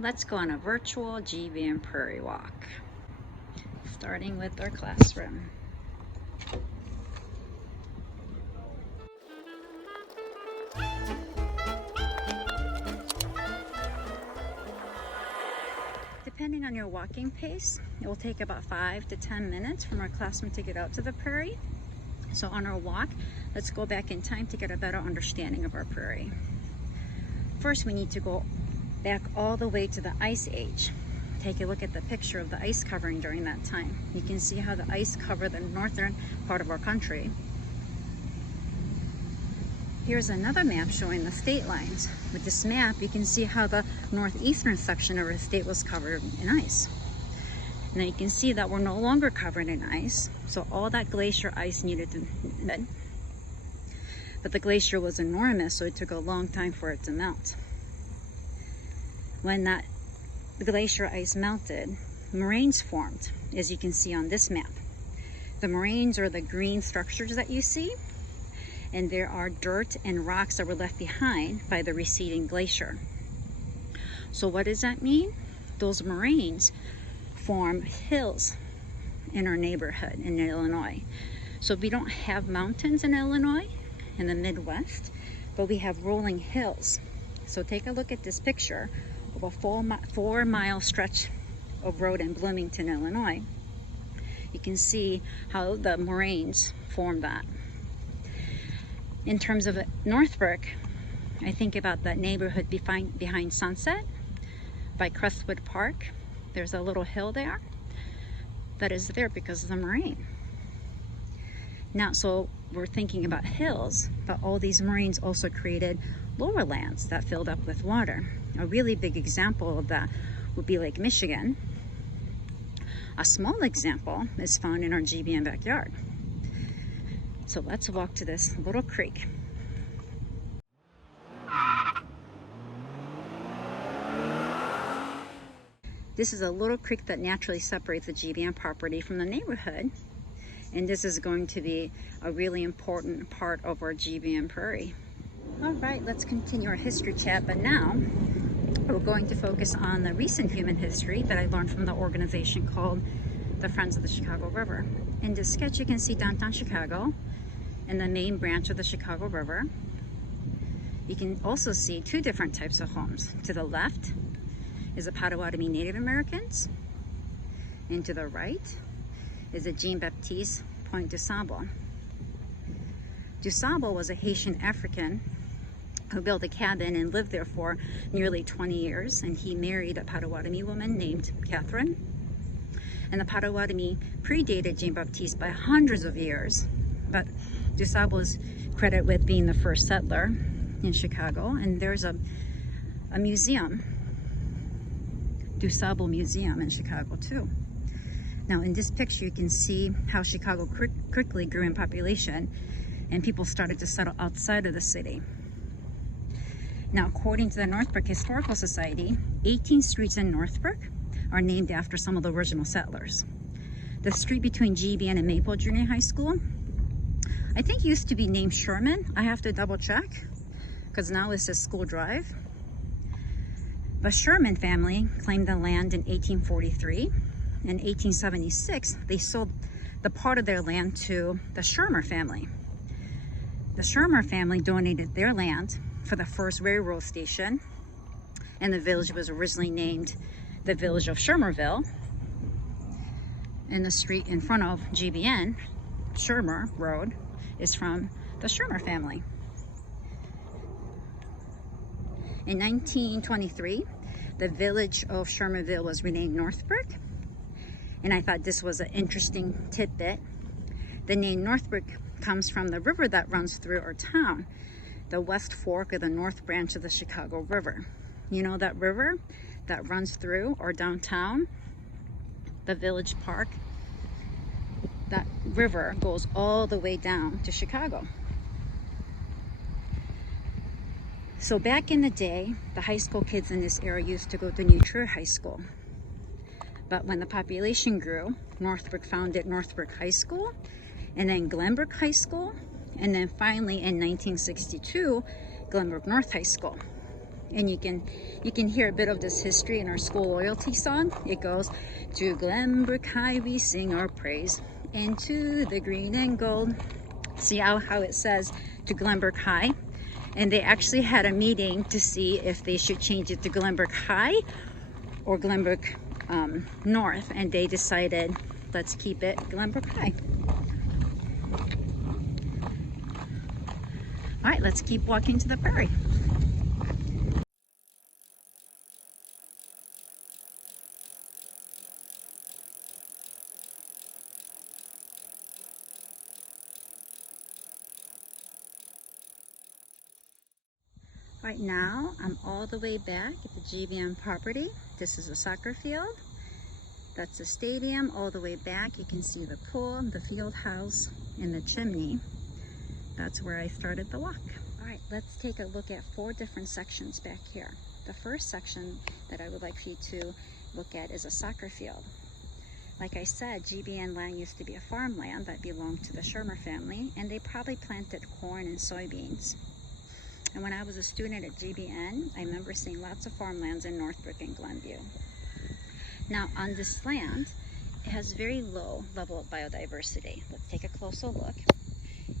Let's go on a virtual GBN Prairie Walk, starting with our classroom. Depending on your walking pace, it will take about 5 to 10 minutes from our classroom to get out to the prairie. So on our walk, let's go back in time to get a better understanding of our prairie. First, we need to go back all the way to the Ice Age. Take a look at the picture of the ice covering during that time. You can see how the ice covered the northern part of our country. Here's another map showing the state lines. With this map, you can see how the northeastern section of our state was covered in ice. Now you can see that we're no longer covered in ice, so all that glacier ice needed to melt. But the glacier was enormous, so it took a long time for it to melt. When that glacier ice melted, moraines formed, as you can see on this map. The moraines are the green structures that you see, and there are dirt and rocks that were left behind by the receding glacier. So what does that mean? Those moraines form hills in our neighborhood in Illinois. So we don't have mountains in Illinois, in the Midwest, but we have rolling hills. So take a look at this picture of a 4-mile stretch of road in Bloomington, Illinois. You can see how the moraines form that. In terms of Northbrook, I think about that neighborhood behind Sunset by Crestwood Park. There's a little hill there that is there because of the moraine. Now, so we're thinking about hills, but all these moraines also created lower lands that filled up with water. A really big example of that would be Lake Michigan. A small example is found in our GBN backyard. So let's walk to this little creek. This is a little creek that naturally separates the GBN property from the neighborhood. And this is going to be a really important part of our GBN Prairie. All right, let's continue our history chat, but now we're going to focus on the recent human history that I learned from the organization called the Friends of the Chicago River. In this sketch, you can see downtown Chicago and the main branch of the Chicago River. You can also see two different types of homes. To the left is the Potawatomi Native Americans, and to the right is the Jean-Baptiste Point du Sable. Du Sable was a Haitian African who built a cabin and lived there for nearly 20 years, and he married a Potawatomi woman named Catherine. And the Potawatomi predated Jean-Baptiste by hundreds of years, but Du Sable is credited with being the first settler in Chicago, and there's a museum, Du Sable Museum in Chicago too. Now in this picture you can see how Chicago quickly grew in population and people started to settle outside of the city. Now according to the Northbrook Historical Society, 18 streets in Northbrook are named after some of the original settlers. The street between GBN and Maple Junior High School, I think used to be named Sherman. I have to double check because now it says School Drive. The Sherman family claimed the land in 1843. In 1876, they sold the part of their land to the Shermer family. The Shermer family donated their land for the first railroad station, and the village was originally named the village of Shermerville. And the street in front of GBN, Shermer Road, is from the Shermer family. In 1923, the village of Shermerville was renamed Northbrook. And I thought this was an interesting tidbit. The name Northbrook comes from the river that runs through our town, the West Fork of the North Branch of the Chicago River. You know that river that runs through our downtown, the Village Park? That river goes all the way down to Chicago. So back in the day, the high school kids in this area used to go to New Trier High School. But when the population grew, Northbrook founded Northbrook High School, and then Glenbrook High School, and then finally in 1962, Glenbrook North High School. And you can hear a bit of this history in our school loyalty song. It goes, to Glenbrook High we sing our praise, into the green and gold. See how it says to Glenbrook High? And they actually had a meeting to see if they should change it to Glenbrook High or Glenbrook North, and they decided, let's keep it Glenbrook High. All right, let's keep walking to the prairie. Right now, I'm all the way back at the GBN property. This is a soccer field. That's the stadium. All the way back, you can see the pool, the field house, and the chimney. That's where I started the walk. All right, let's take a look at 4 different sections back here. The first section that I would like for you to look at is a soccer field. Like I said, GBN land used to be a farmland that belonged to the Shermer family, and they probably planted corn and soybeans. And when I was a student at GBN, I remember seeing lots of farmlands in Northbrook and Glenview. Now on this land, it has very low level of biodiversity. Let's take a closer look.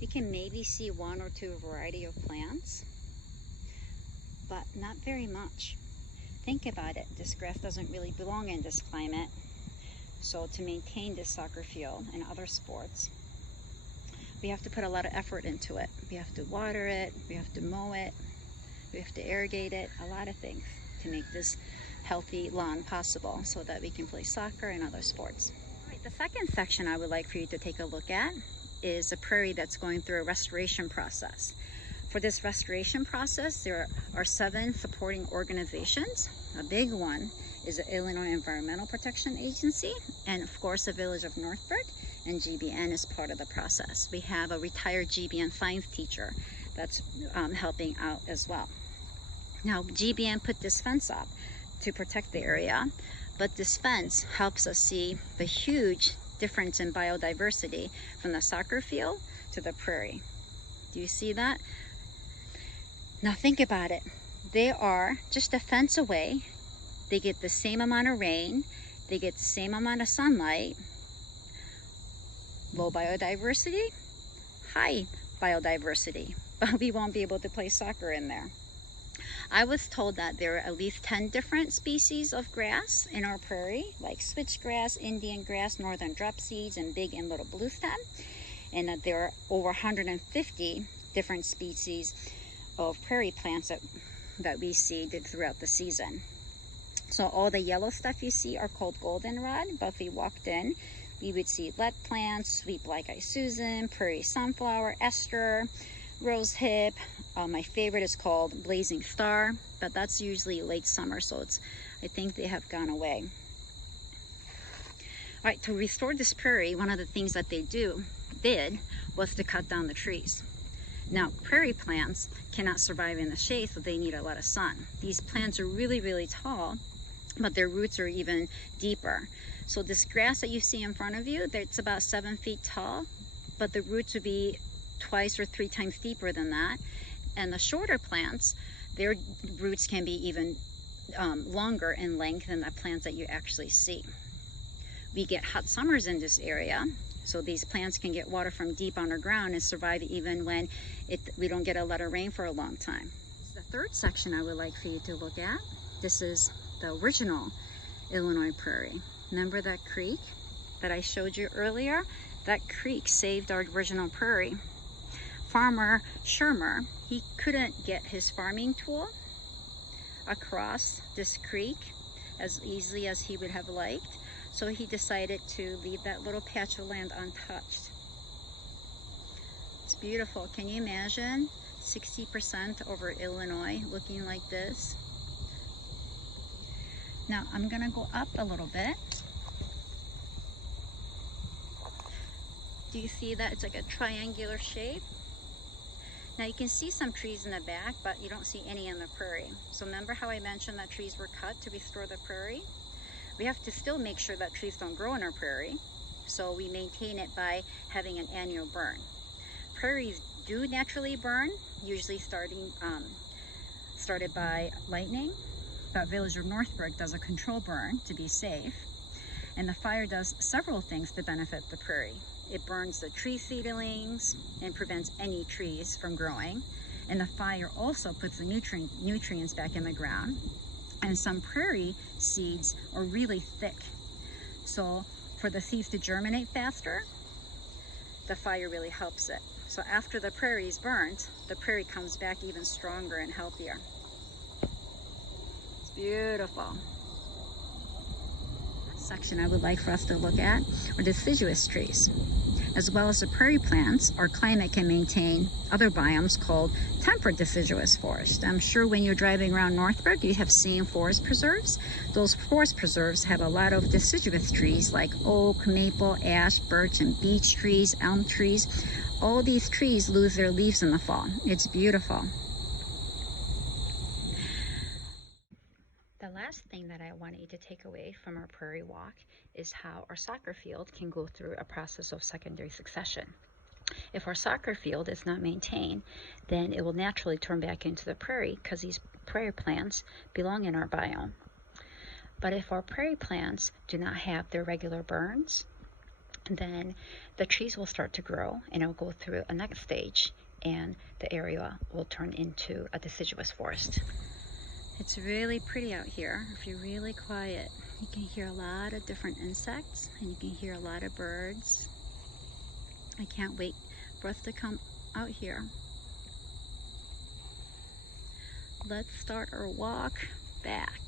You can maybe see 1 or 2 variety of plants, but not very much. Think about it, this grass doesn't really belong in this climate. So to maintain this soccer field and other sports, we have to put a lot of effort into it. We have to water it, we have to mow it, we have to irrigate it, a lot of things to make this healthy lawn possible so that we can play soccer and other sports. All right, the second section I would like for you to take a look at is a prairie that's going through a restoration process. For this restoration process, there are 7 supporting organizations. A big one is the Illinois Environmental Protection Agency, and of course the Village of Northbrook, and GBN is part of the process. We have a retired GBN science teacher that's helping out as well. Now GBN put this fence up to protect the area, but this fence helps us see the huge difference in biodiversity from the soccer field to the prairie. Do you see that? Now think about it. They are just a fence away. They get the same amount of rain, they get the same amount of sunlight. Low biodiversity, high biodiversity, but we won't be able to play soccer in there. I was told that there are at least 10 different species of grass in our prairie, like switchgrass, Indian grass, northern dropseeds, and big and little bluestem, and that there are over 150 different species of prairie plants that we see throughout the season. So all the yellow stuff you see are called goldenrod, but if we walked in, we would see lead plants, sweet black-eyed Susan, prairie sunflower, ester, rose hip. My favorite is called blazing star, but that's usually late summer, so I think they have gone away. All right, to restore this prairie, one of the things that they did was to cut down the trees. Now, prairie plants cannot survive in the shade, so they need a lot of sun. These plants are really, really tall, but their roots are even deeper. So this grass that you see in front of you, it's about 7 feet tall, but the roots would be 2 or 3 times deeper than that. And the shorter plants, their roots can be even longer in length than the plants that you actually see. We get hot summers in this area, so these plants can get water from deep underground and survive even when we don't get a lot of rain for a long time. The third section I would like for you to look at, this is the original Illinois prairie. Remember that creek that I showed you earlier? That creek saved our original prairie. Farmer Shermer, he couldn't get his farming tool across this creek as easily as he would have liked, so he decided to leave that little patch of land untouched. It's beautiful. Can you imagine 60% over Illinois looking like this? Now I'm gonna go up a little bit. Do you see that? It's like a triangular shape. Now you can see some trees in the back, but you don't see any in the prairie. So remember how I mentioned that trees were cut to restore the prairie? We have to still make sure that trees don't grow in our prairie, so we maintain it by having an annual burn. Prairies do naturally burn, usually starting started by lightning, but Village of Northbrook does a control burn to be safe. And the fire does several things to benefit the prairie. It burns the tree seedlings and prevents any trees from growing. And the fire also puts the nutrients back in the ground. And some prairie seeds are really thick. So for the seeds to germinate faster, the fire really helps it. So after the prairie is burnt, the prairie comes back even stronger and healthier. It's beautiful. Section I would like for us to look at are deciduous trees. As well as the prairie plants, our climate can maintain other biomes called temperate deciduous forest. I'm sure when you're driving around Northbrook, you have seen forest preserves. Those forest preserves have a lot of deciduous trees like oak, maple, ash, birch, and beech trees, elm trees. All these trees lose their leaves in the fall. It's beautiful. The last thing that I want you to take away from our prairie walk is how our soccer field can go through a process of secondary succession. If our soccer field is not maintained, then it will naturally turn back into the prairie because these prairie plants belong in our biome. But if our prairie plants do not have their regular burns, then the trees will start to grow and it will go through a next stage and the area will turn into a deciduous forest. It's really pretty out here. If you're really quiet, you can hear a lot of different insects and you can hear a lot of birds. I can't wait for us to come out here. Let's start our walk back.